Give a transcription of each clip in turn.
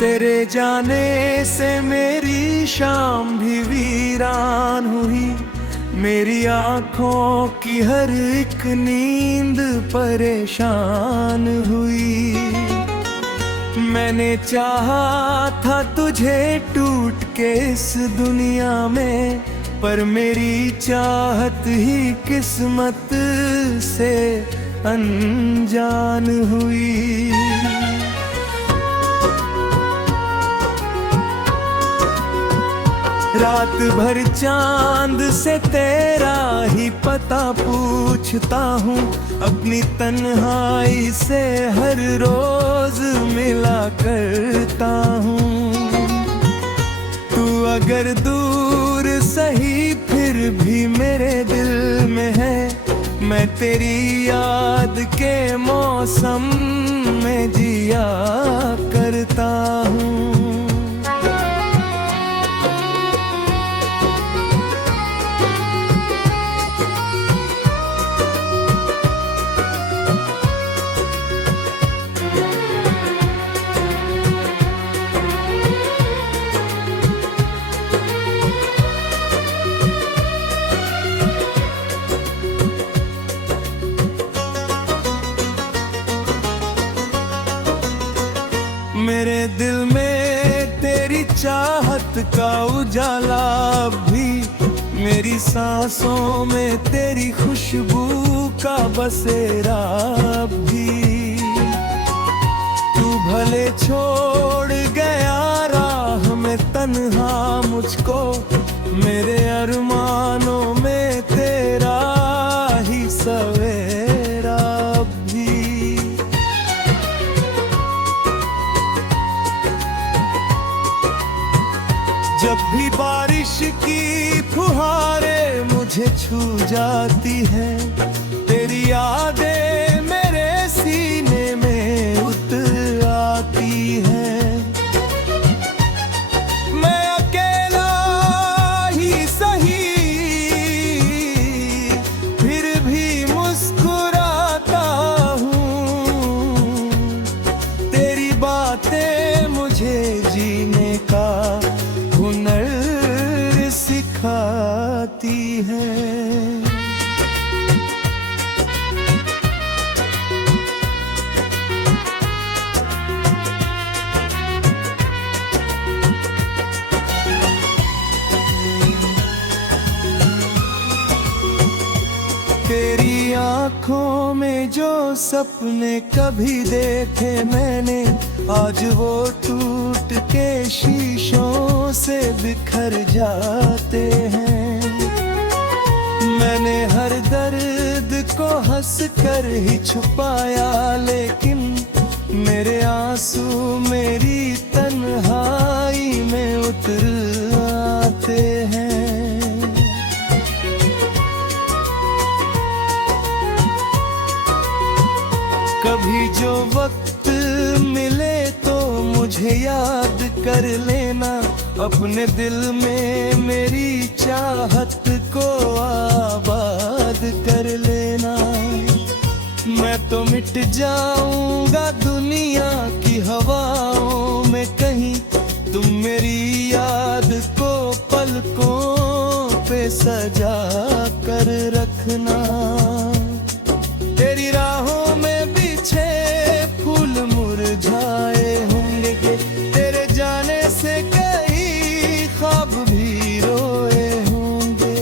तेरे जाने से मेरी शाम भी वीरान हुई, मेरी आंखों की हर एक नींद परेशान हुई। मैंने चाहा था तुझे टूट के इस दुनिया में, पर मेरी चाहत ही किस्मत से अनजान हुई। रात भर चांद से तेरा ही पता पूछता हूँ, अपनी तन्हाई से हर रोज मिला करता हूँ। तू अगर दूर सही फिर भी मेरे दिल में है, मैं तेरी याद के मौसम में जिया करता हूँ। मेरे दिल में तेरी चाहत का उजाला भी, मेरी सांसों में तेरी खुशबू का बसेरा भी। तू भले छोड़ गया राह में तन्हा मुझको, मेरे अरमानों में तेरा ही सवेरा भी। जब भी बारिश की फुहारें मुझे छू जाती हैं, तेरी यादें मेरे सीने में उतर आती हैं। मैं अकेला ही सही फिर भी मुस्कुराता हूँ, तेरी बातें मुझे जीने का हुनर सिखाती है। तेरी आँखों में जो सपने कभी देखे मैंने, आज वो टूट के शीशों से बिखर जाते हैं। मैंने हर दर्द को हंस कर ही छुपाया, लेकिन मेरे आंसू मेरी तन्हाई में उतर आते हैं। कभी जो वक्त मिले तो मुझे याद कर लेना, अपने दिल में मेरी चाहत को आबाद कर लेना। मैं तो मिट जाऊंगा दुनिया की हवाओं में कहीं, तुम मेरी याद को पलकों पे सजा कर रखना। तेरी राहों में बिछे फूल मुरझाए होंगे, तेरे जाने से कई ख्वाब भी रोए होंगे।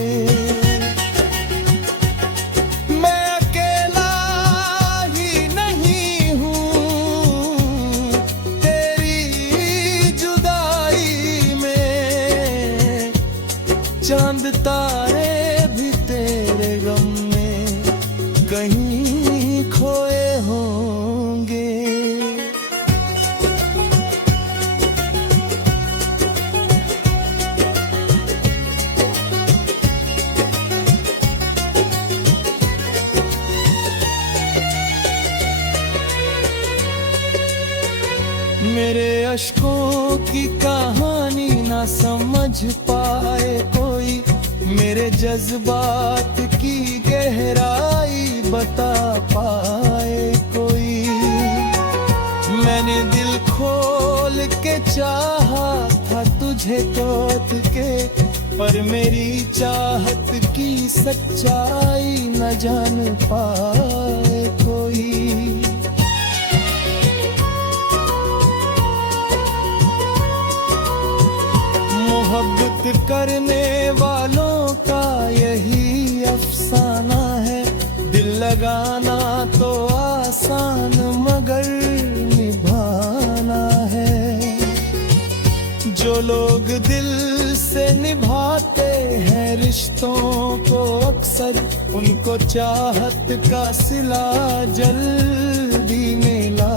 मैं अकेला ही नहीं हूँ तेरी जुदाई में, चांद तारे भी तेरे गम में कहीं खोए होंगे। मेरे अश्कों की कहानी ना समझ पाए कोई, मेरे जज्बात की गहराई बता पाए कोई। मैंने दिल खोल के तुझे तोत के, पर मेरी चाहत की सच्चाई न जान पाए कोई। मोहब्बत करने वालों का यही अफसाना है, दिल लगाना तो आसान मगर निभाना है। जो लोग दिल से निभाते हैं रिश्तों को अक्सर, उनको चाहत का सिला जल्दी मिला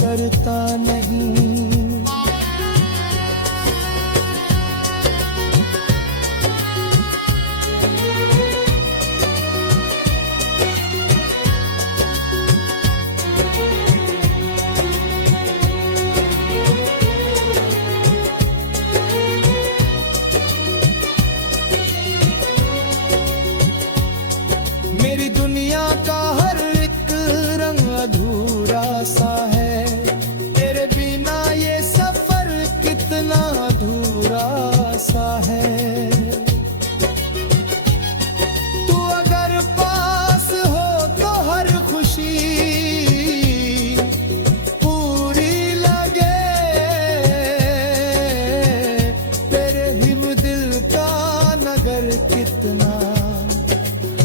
करता नहीं। मेरी दुनिया का हर एक रंग अधूरा सा है, तेरे बिना ये सफर कितना अधूरा सा है। तू अगर पास हो तो हर खुशी पूरी लगे, तेरे हिम दिल का नगर कितना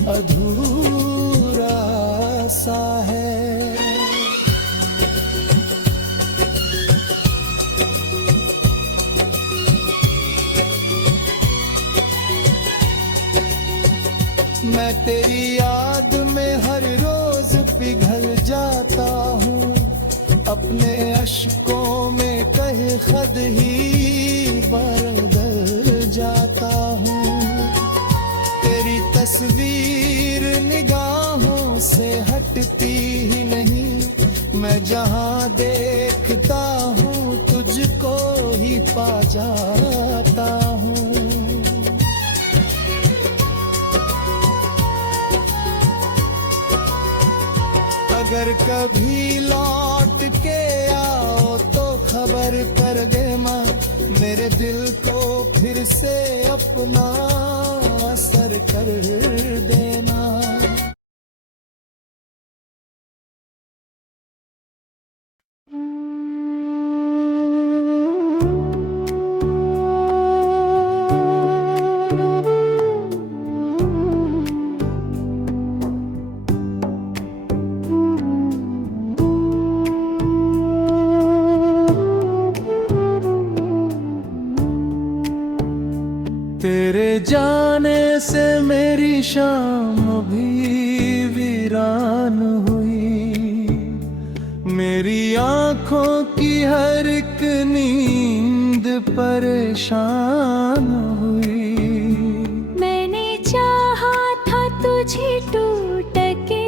अधूरा सा है। मैं तेरी याद में हर रोज पिघल जाता हूँ, अपने अश्कों में कहे खद ही बदल जाता हूँ। तेरी तस्वीर निगाहों से हटती ही नहीं, मैं जहाँ देखता हूँ तुझको ही पा जाता हूँ। अगर कभी लौट के आओ तो खबर कर दे माँ, मेरे दिल को फिर से अपना असर कर देना। तेरे जाने से मेरी शाम भी वीरान हुई, मेरी आँखों की हर एक नींद परेशान हुई। मैंने चाहा था तुझे टूट के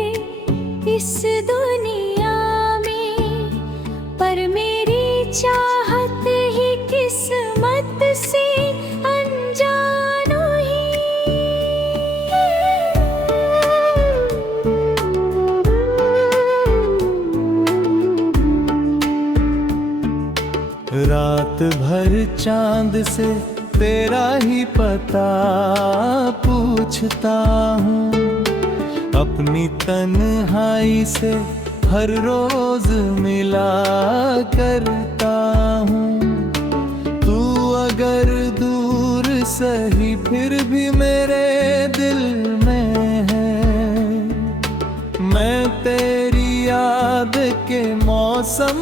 इस दुनिया में, पर मेरी चाहत ही किस्मत से अनजान हुई। रात भर चांद से तेरा ही पता पूछता हूँ, अपनी तन्हाई से हर रोज मिला करता हूँ। तू अगर दूर सही फिर भी मेरे दिल में है, मैं तेरी याद के मौसम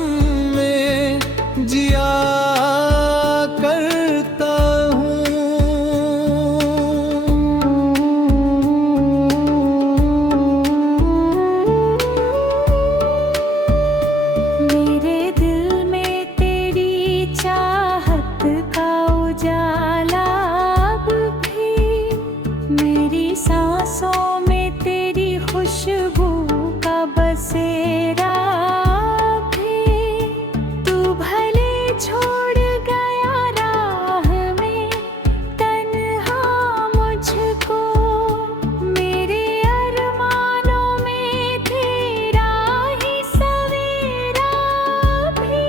में जिया करता हूँ। मेरे दिल में तेरी चाहत का उजाला अब भी, मेरी सांसों में तेरी खुशबू का बसेरा भी। तू भले छोड़ गया राह में तन्हा मुझको, मेरे अरमानों में तेरा ही सवेरा भी।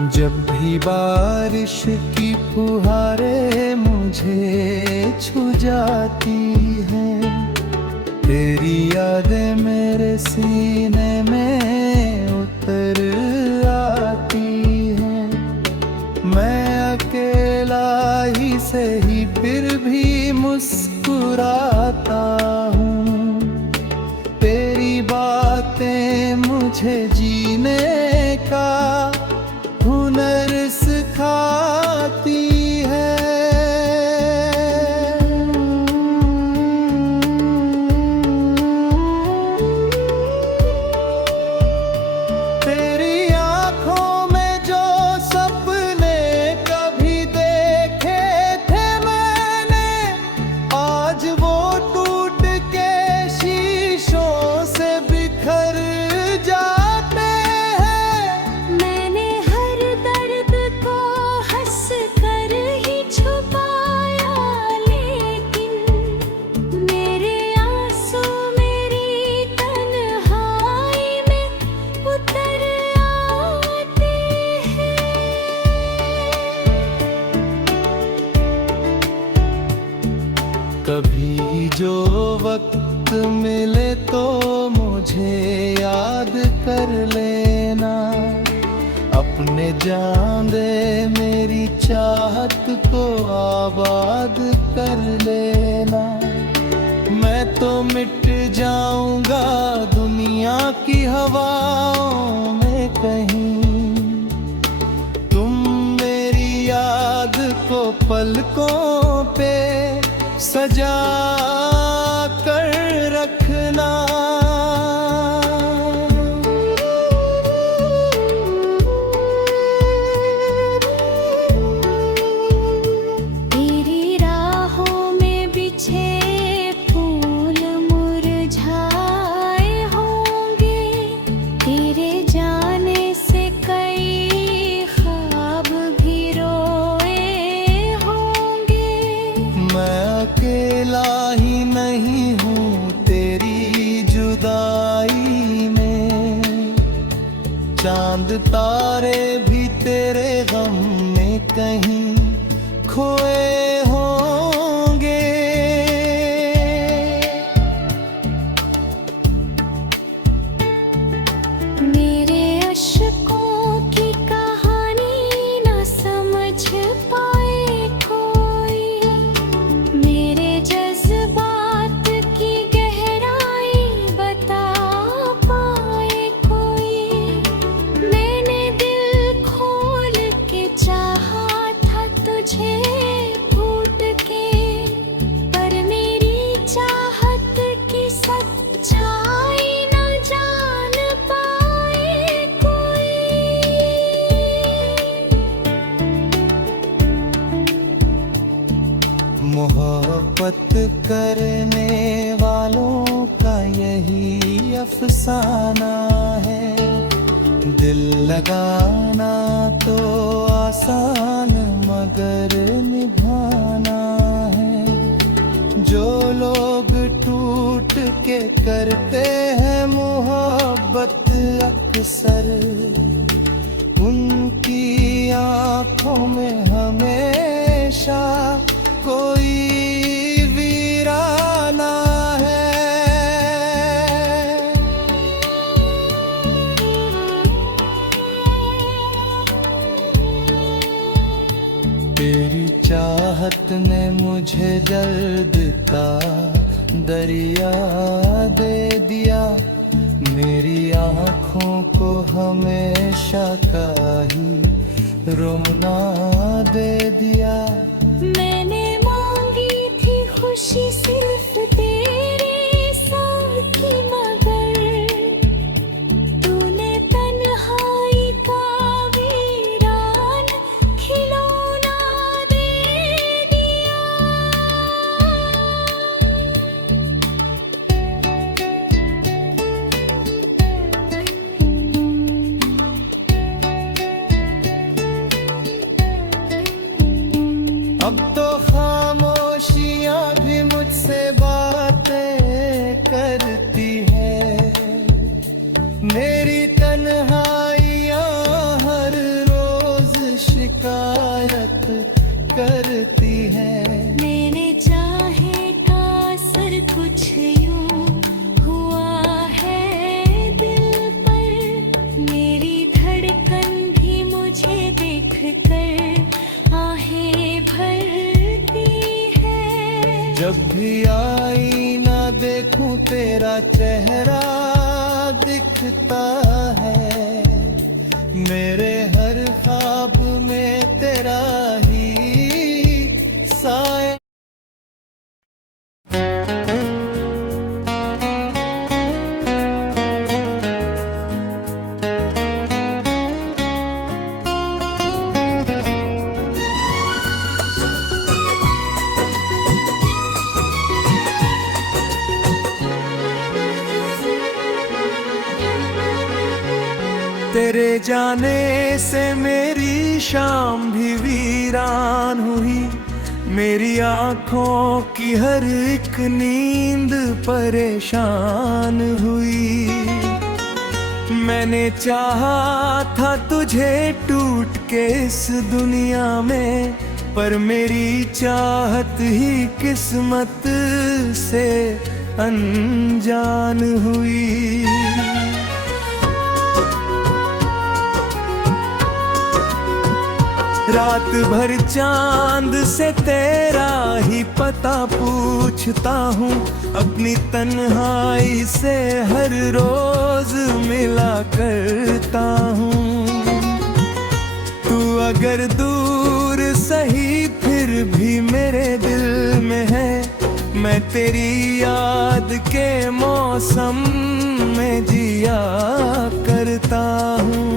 जब भी बारिश की फुहारें मुझे छू जाती हैं, तेरी यादें मेरे सीने में उतर आती हैं। मैं अकेला ही सही फिर भी मुस्कुराता हूँ, तेरी बातें मुझे जीने का हुनर सिखाती है। तेरी आँखों में जो सपने कभी देखे थे मैंने, आज वो टूट के शीशों से बिखर जाते हैं। मैंने हर दर्द को हंस कर ही छुपाया, लेकिन मेरे आंसू मेरी तन्हाई में उतर आते हैं। कभी जो वक्त मिले तो मुझे याद कर लेना, अपने जान दे मेरी चाहत को आबाद कर लेना। मैं तो मिट जाऊंगा दुनिया की हवाओं में कहीं, तुम मेरी याद को पलकों पे सजा कर रखना। तेरी राहों में बिछे फूल मुरझाए होंगे, तेरे जाने से कई ख्वाब भी रोए होंगे। मैं अकेला ही नहीं हूँ तेरी जुदाई में, चांद तारे भी तेरे गम में कहीं खोए होंगे। मेरे अश्कों की कहानी न समझ पाए कोई, मेरे जज्बात की गहराई बता पाए कोई। मैंने दिल खोल के चाहा था तुझे फूट के, पर मेरी चाहत की सच्चाई न जान पाए कोई। मोहब्बत करने वालों का यही अफसाना है, दिल लगाना तो आसान मगर निभाना है। जो लोग टूट के करते हैं मोहब्बत अक्सर, उनकी आँखों में हमेशा कोई वीराना है। तेरी चाहत ने मुझे दर्द का दरिया दे दिया, मेरी आँखों को हमेशा का ही रोना दे दिया। मैंने मांगी थी खुशी सिर्फ तेरे साथ ही, मगर तूने तन्हाई का वीरान खिलौना दे दिया। अब तो खामोशियां भी मुझसे बातें करती है, मेरी तन्हाइयां हर रोज करती है। मैंने चाहे का असर कुछ यूं हुआ है दिल पर, मेरी धड़कन भी मुझे देख कर आहें भरती है। जब भी आईना देखूं तेरा चेहरा दिखता है, मेरे हर ख्वाब में तेरा ही साया। तेरे जाने से मेरी शाम भी वीरान हुई, मेरी आँखों की हर एक नींद परेशान हुई। मैंने चाहा था तुझे टूट के इस दुनिया में, पर मेरी चाहत ही किस्मत से अनजान हुई। रात भर चांद से तेरा ही पता पूछता हूँ, अपनी तन्हाई से हर रोज मिला करता हूँ। तू अगर दूर सही फिर भी मेरे दिल में है, मैं तेरी याद के मौसम में जिया करता हूँ।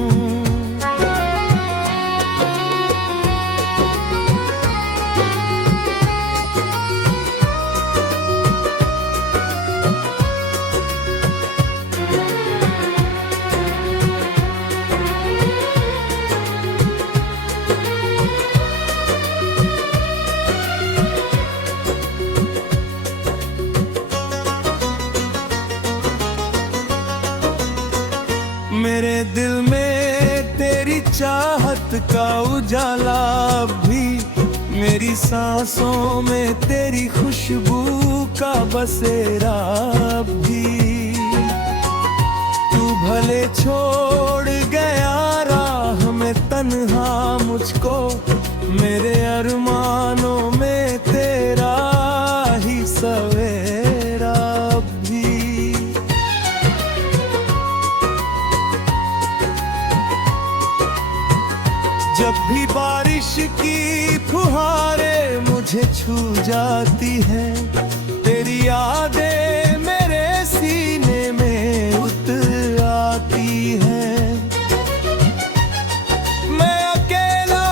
मेरे दिल में तेरी चाहत का उजाला भी, मेरी सांसों में तेरी खुशबू का बसेरा भी। तू भले छोड़ गया राह में तन्हा मुझको, मेरे अरमानों में तेरा ही सवेरा भी। जब भी बारिश की फुहारें मुझे छू जाती हैं, तेरी यादें मेरे सीने में उतर आती हैं। मैं अकेला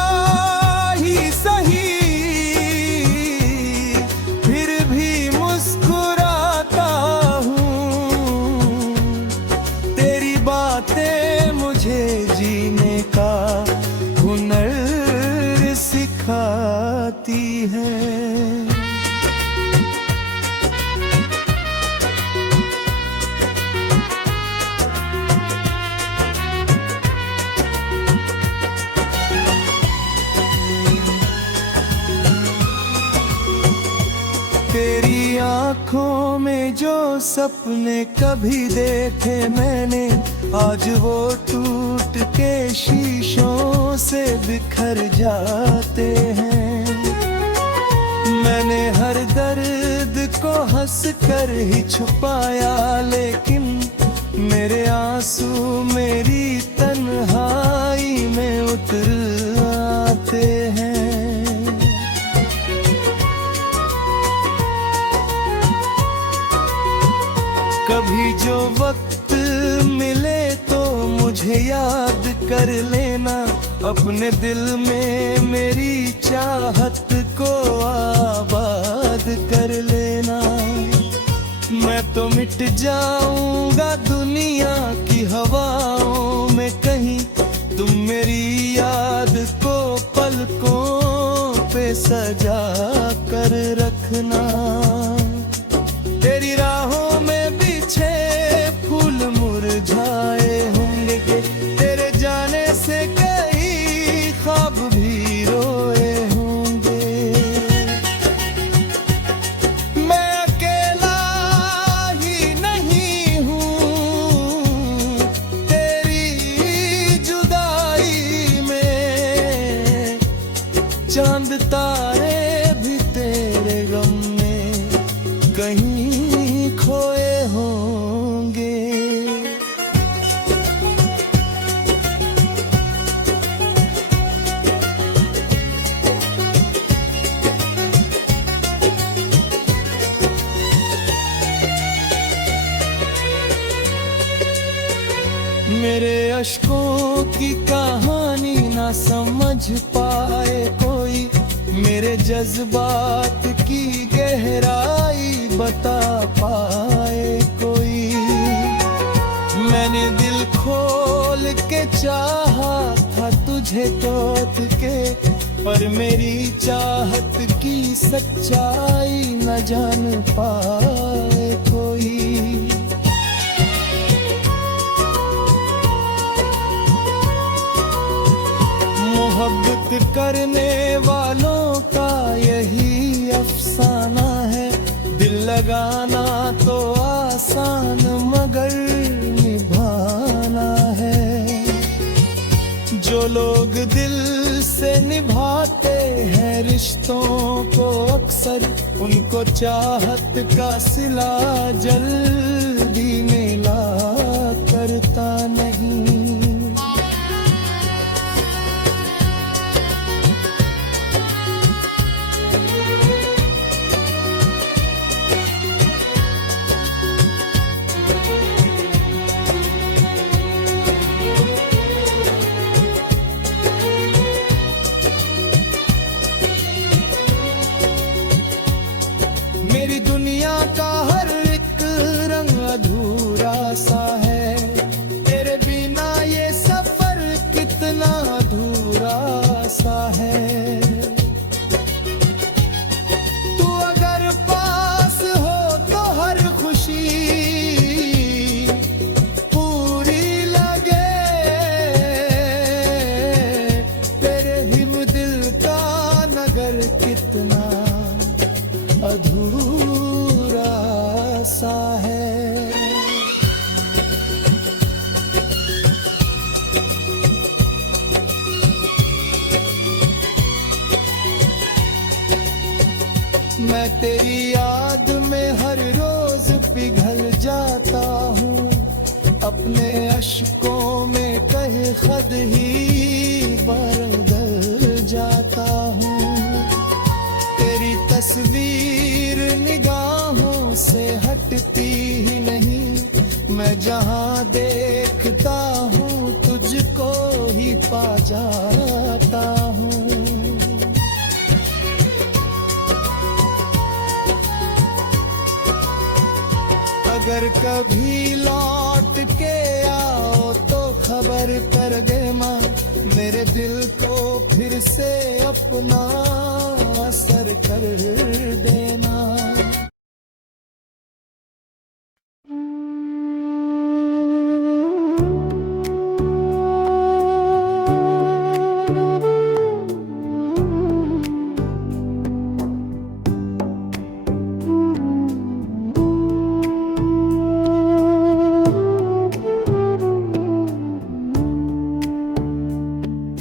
ही सही फिर भी मुस्कुराता हूँ, तेरी बातें मुझे जीने का हुनर सिखाती है। तेरी आँखों में जो सपने कभी देखे मैंने, आज वो टूट के शीशों से बिखर जाते हैं। मैंने हर दर्द को हंस कर ही छुपाया, लेकिन मेरे आंसू मेरी तन्हाई में उतर आते हैं। कभी जो वक्त मिले तो मुझे याद कर लेना, अपने दिल में मेरी चाहत को आबाद कर लेना। मैं तो मिट जाऊंगा दुनिया की हवाओं में कहीं, तुम मेरी याद को पलकों पे सजा कर रखना। तेरी राहों में बिछे फूल मुरझाए होंगे कि तेरे जाने से कई ख्वाब भी रोए होंगे। चांद तारे भी तेरे गम में कहीं खोए होंगे। मेरे अश्कों की कहानी ना समझ पाए कोई, मेरे जज्बात की गहराई बता पाए कोई। मैंने दिल खोल के चाहा था तुझे तोड़ के, पर मेरी चाहत की सच्चाई न जान पाए कोई। मोहब्बत करने वालों का यही अफसाना है, दिल लगाना तो आसान मगर निभाना है। जो लोग दिल से निभाते हैं रिश्तों को अक्सर, उनको चाहत का सिला जल्दी मिला करता नहीं। मेरी दुनिया का हर एक रंग अधूरा सा है, तेरे बिना ये सफर कितना अधूरा सा है। तू अगर पास हो तो हर खुशी पूरी लगे, तेरे हिम दिल का नगर कितना अधूरा सा है। मैं तेरी याद में हर रोज पिघल जाता हूँ, अपने अश्कों में कहे खद ही बदल जाता हूँ। तेरी तस्वीर निगाहों से हटती ही नहीं, मैं जहाँ देखता हूँ तुझको ही पा जाता हूँ। अगर कभी लौट के आओ तो खबर कर दे माँ, मेरे दिल को फिर से अपना असर कर देना।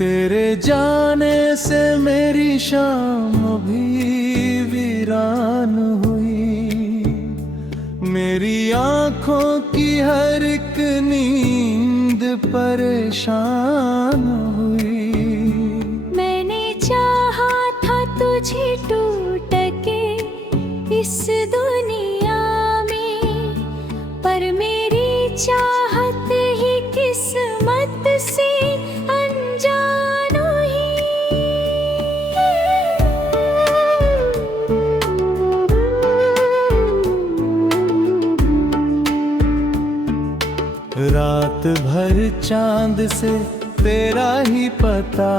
तेरे जाने से मेरी शाम भी वीरान हुई, मेरी आँखों की हर एक नींद परेशान हुई। मैंने चाहा था तुझे टूट के इस दुनिया में, पर मेरी चाहत ही किस्मत से अनजान हुई। रात भर चांद से तेरा ही पता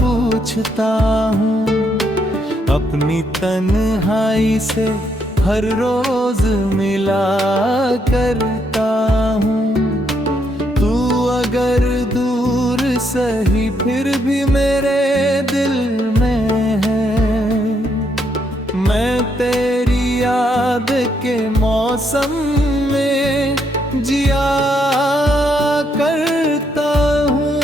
पूछता हूँ, अपनी तन्हाई से हर रोज मिला करता हूँ। तू अगर दूर सही फिर भी मेरे दिल में है, मैं तेरी याद के मौसम में जिया करता हूँ।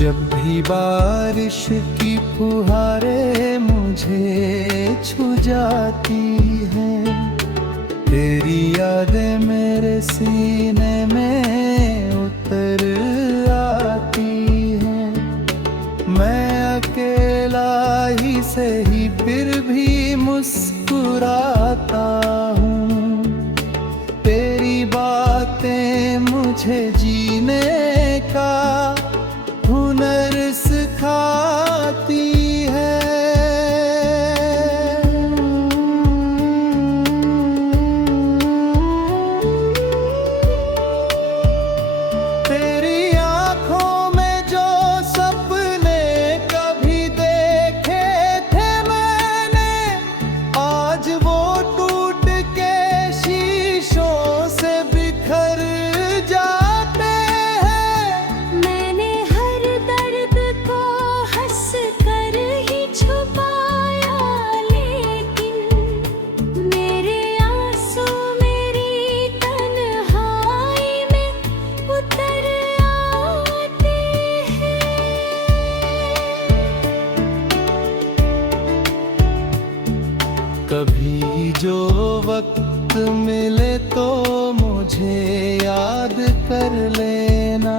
जब भी बारिश की फुहारें मुझे छू जाती हैं, तेरी यादें मेरे सीने में उतर आती हैं। मैं अकेला ही सही फिर भी मुस्कुराता हूँ, तेरी बातें मुझे जीने का हुनर सिखाती है। तेरी आंखों में जो सपने कभी देखे थे मैंने, आज वो टूट के शीशों से बिखर जाते हैं। मैंने हर दर्द को हंस कर ही छुपाया, लेकिन मेरे आंसू मेरी तन्हाई में उतर आते हैं। कभी जो वक्त मिले तो मुझे याद कर लेना,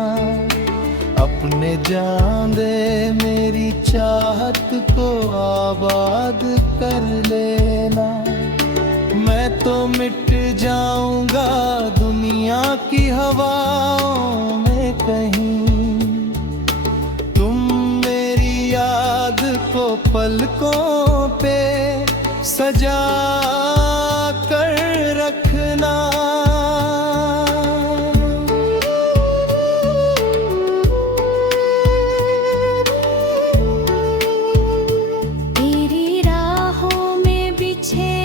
अपने जान दे मेरी चाहत को आबाद कर लेना। मैं तो मिट जाऊंगा दुनिया की हवाओं में कहीं, तुम मेरी याद को पलकों पे सजा कर रखना। तेरी राहों में बिछे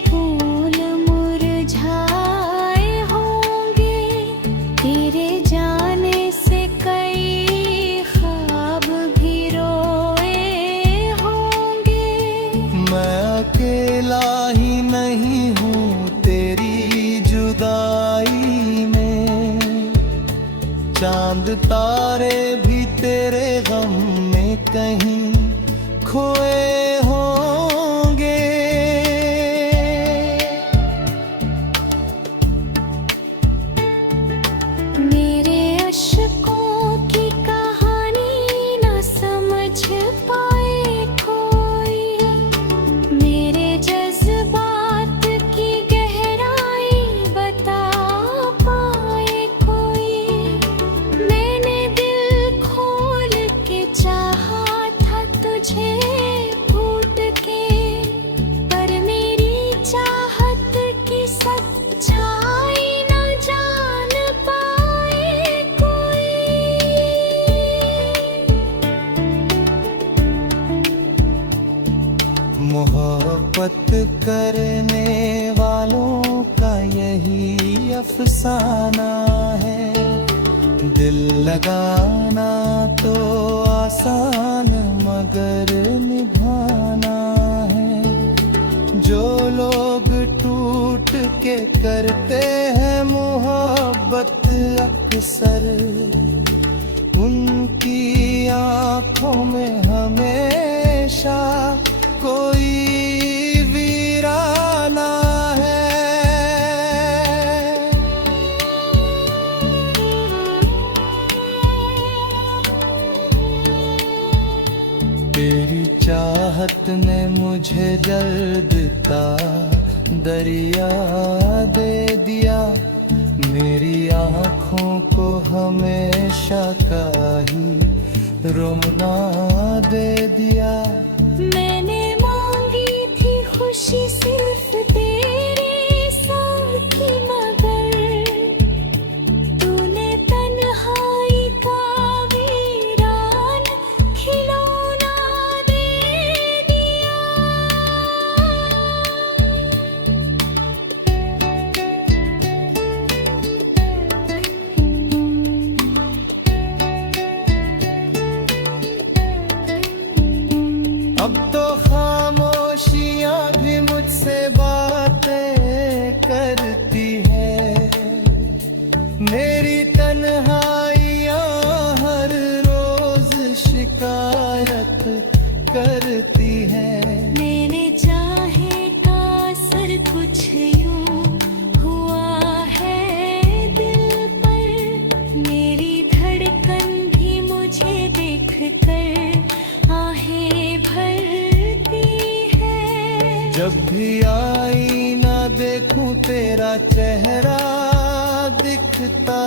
फूल मुरझाए होंगे, तेरे जाने से कई ख्वाब भी रोए होंगे। मैं अकेला ही नहीं हूँ तेरी जुदाई में, चांद तारे भी तेरे गम में कहीं खोए होंगे। मेरे अश्कों की कहानी न समझ पाए कोई, मेरे जज्बात की गहराई बता पाए कोई। मैंने दिल खोल के चाहा था तुझे फूट के, पर मेरी चाहत की सच्चाई न जान पाए कोई। मोहब्बत करने वालों का यही अफसाना है, दिल लगाना तो आसान मगर निभाना है। जो लोग टूट के करते हैं मोहब्बत अक्सर, उनकी आंखों में हमेशा कोई वीराना है। तेरी चाहत ने मुझे दर्द का दरिया दे दिया, मेरी आँखों को हमेशा का ही रोना दे दिया। मैंने मांगी थी खुशी सिर्फ तेरे साथ ही, मगर तूने तन्हाई का वीरान खिलौना दे दिया। अब तो खामोशियां भी मुझसे बातें करती है, मेरी तन्हाइयां हर रोज शिकायत करती है। मैंने चाहे का असर कुछ यूं हुआ है दिल पर, मेरी धड़कन भी मुझे देखकर आहें भरती है। जब भी आईना देखूं तेरा चेहरा दिखता